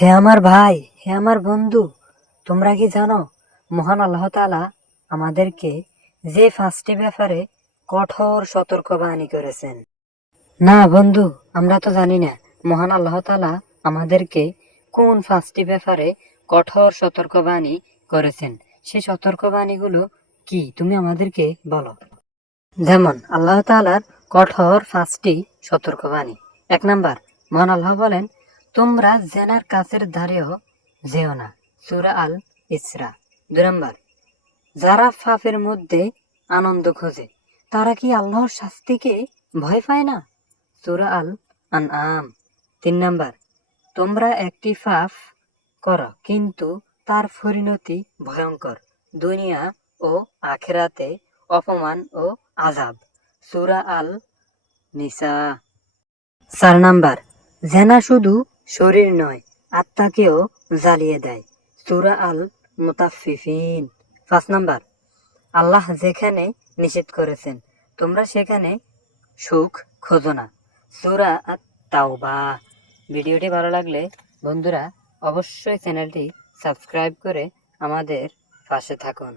হে আমার ভাই, হে আমার বন্ধু, তোমরা কি জানো, মহান আল্লাহ তালা আমাদেরকে যে পাঁচটি ব্যাপারে কঠোর সতর্কবাণী করেছেন। না বন্ধু, আমরা তো জানি না মহান আল্লাহ তালা আমাদেরকে কোন পাঁচটি ব্যাপারে কঠোর সতর্কবাণী করেছেন। সেই সতর্কবাণীগুলো কি, তুমি আমাদেরকে বলো। যেমন, আল্লাহ তাআলার কঠোর পাঁচটি সতর্কবাণী। এক নাম্বার, মহান আল্লাহ বলেন তোমরা জেনার কাছের ধারেও যেও না। সুরা আল ইসরা দু নম্বর। যারা ফাফের মধ্যে আনন্দ খোঁজে, তারা কি আল্লাহর শাস্তিকে ভয় পায় না? সুরা আল আন আম তিন নম্বর। তোমরা একটি ফাফ করো, কিন্তু তার পরিণতি ভয়ঙ্কর, দুনিয়া ও আখেরাতে অপমান ও আজাব সুরা আল নিসা, চার নাম্বার। জেনা শুধু শরীর নয়, আত্মাকেও জ্বালিয়ে দেয়। সুরা আল মুতাফিফিন পাঁচ নাম্বার, আল্লাহ যেখানে নিষেধ করেছেন, তোমরা সেখানে সুখ খোঁজো না। সুরা তাওবা ভিডিওটি ভালো লাগলে বন্ধুরা অবশ্যই চ্যানেলটি সাবস্ক্রাইব করে আমাদের পাশে থাকুন।